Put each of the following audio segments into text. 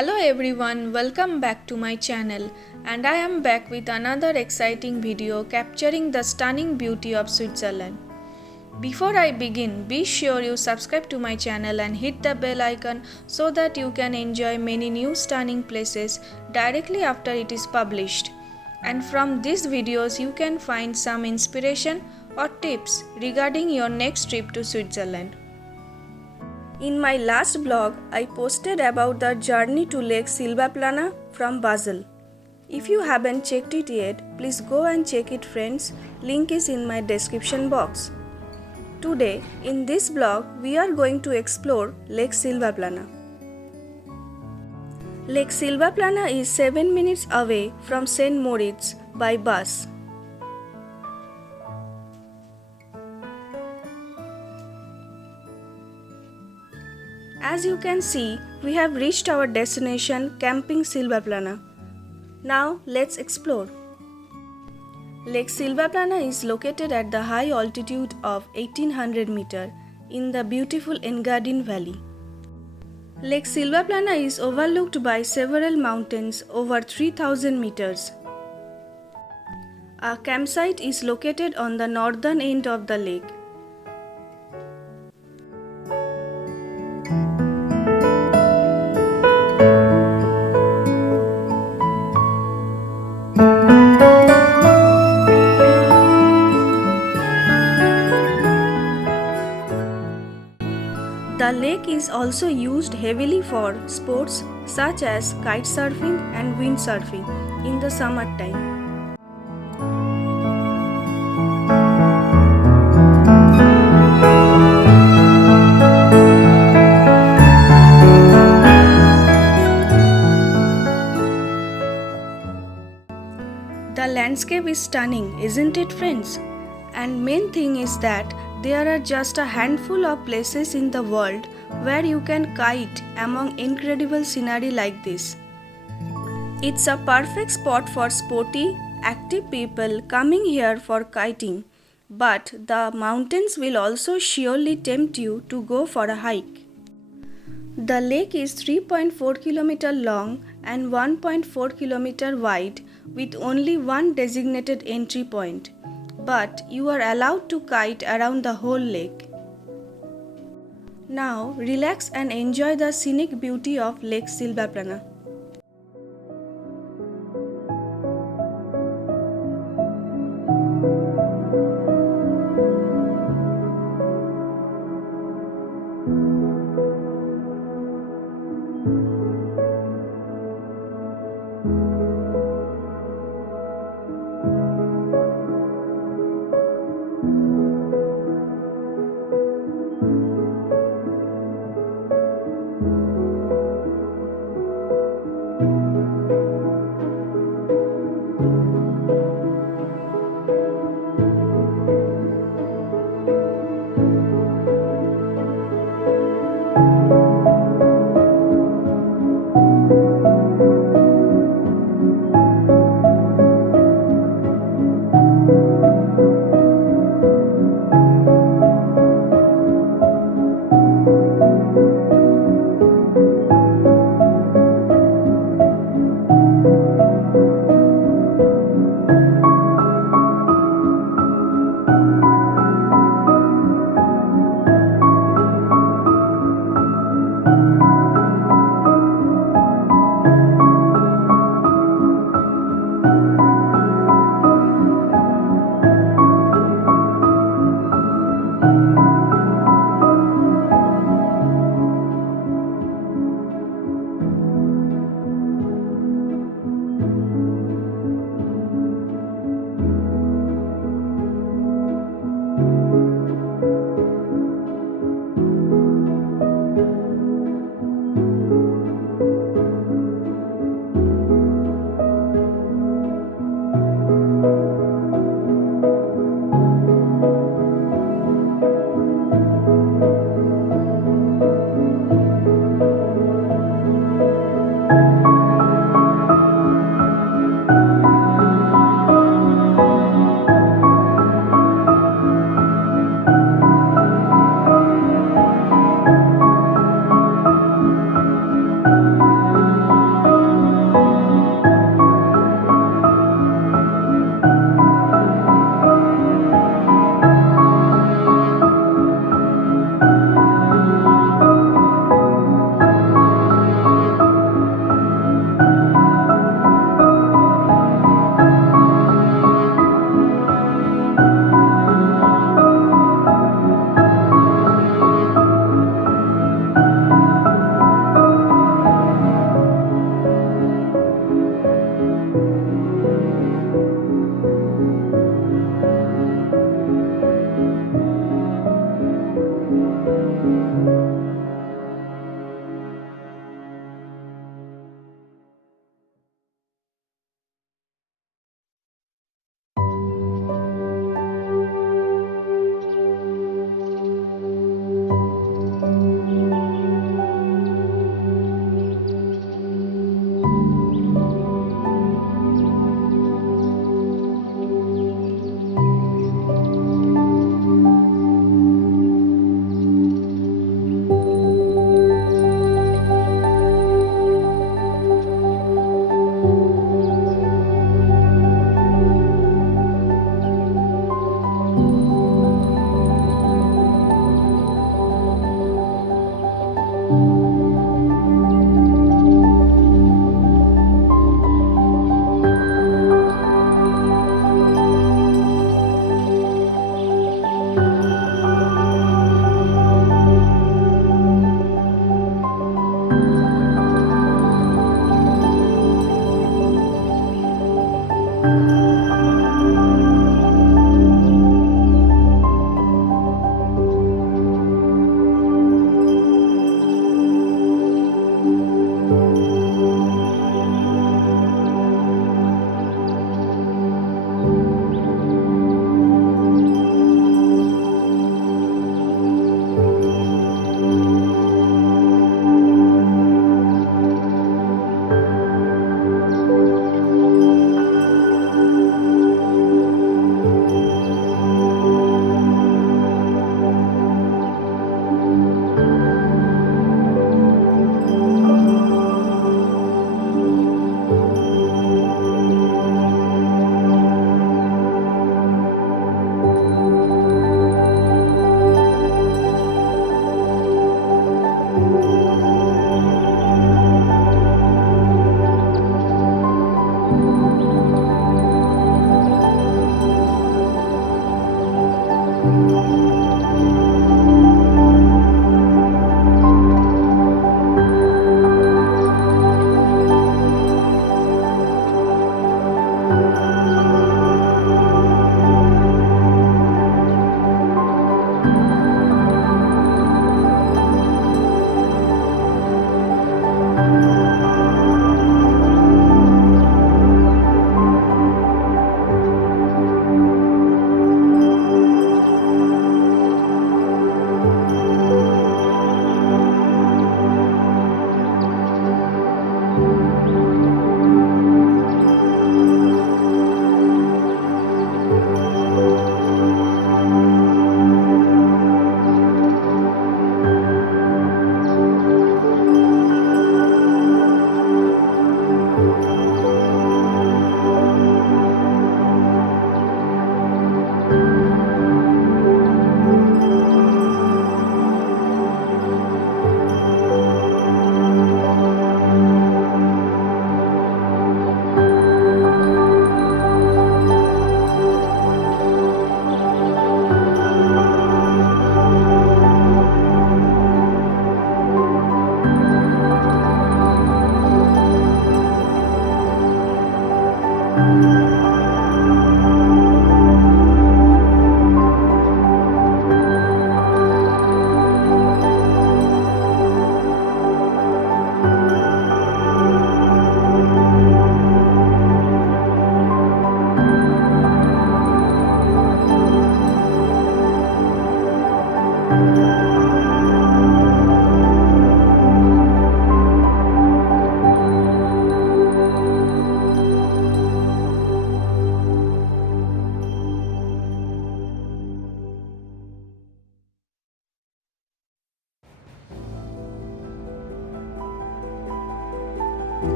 Hello everyone, welcome back to my channel, and I am back with another exciting video capturing the stunning beauty of Switzerland. Before I begin, be sure you subscribe to my channel and hit the bell icon so that you can enjoy many new stunning places directly after it is published. And from these videos you can find some inspiration or tips regarding your next trip to Switzerland. In my last vlog, I posted about the journey to Lake Silvaplana from Basel. If you haven't checked it yet, please go and check it friends, link is in my description box. Today, in this vlog, we are going to explore Lake Silvaplana. Lake Silvaplana is 7 minutes away from St. Moritz by bus. As you can see, we have reached our destination Camping Silvaplana. Now let's explore. Lake Silvaplana is located at the high altitude of 1800 meters in the beautiful Engadin Valley. Lake Silvaplana is overlooked by several mountains over 3000 meters. A campsite is located on the northern end of the lake. The lake is also used heavily for sports such as kite surfing and windsurfing in the summertime. The landscape is stunning, isn't it friends? And main thing is that there are just a handful of places in the world where you can kite among incredible scenery like this. It's a perfect spot for sporty, active people coming here for kiting, but the mountains will also surely tempt you to go for a hike. The lake is 3.4 km long and 1.4 km wide with only one designated entry point. But you are allowed to kite around the whole lake. Now relax and enjoy the scenic beauty of Lake Silvaplana.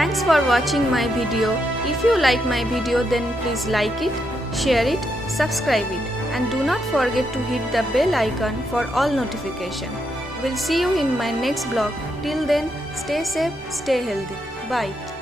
Thanks for watching my video. If you like my video, then please like it, share it, subscribe it, and do not forget to hit the bell icon for all notification. We'll see you in my next vlog. Till then, stay safe, stay healthy. Bye.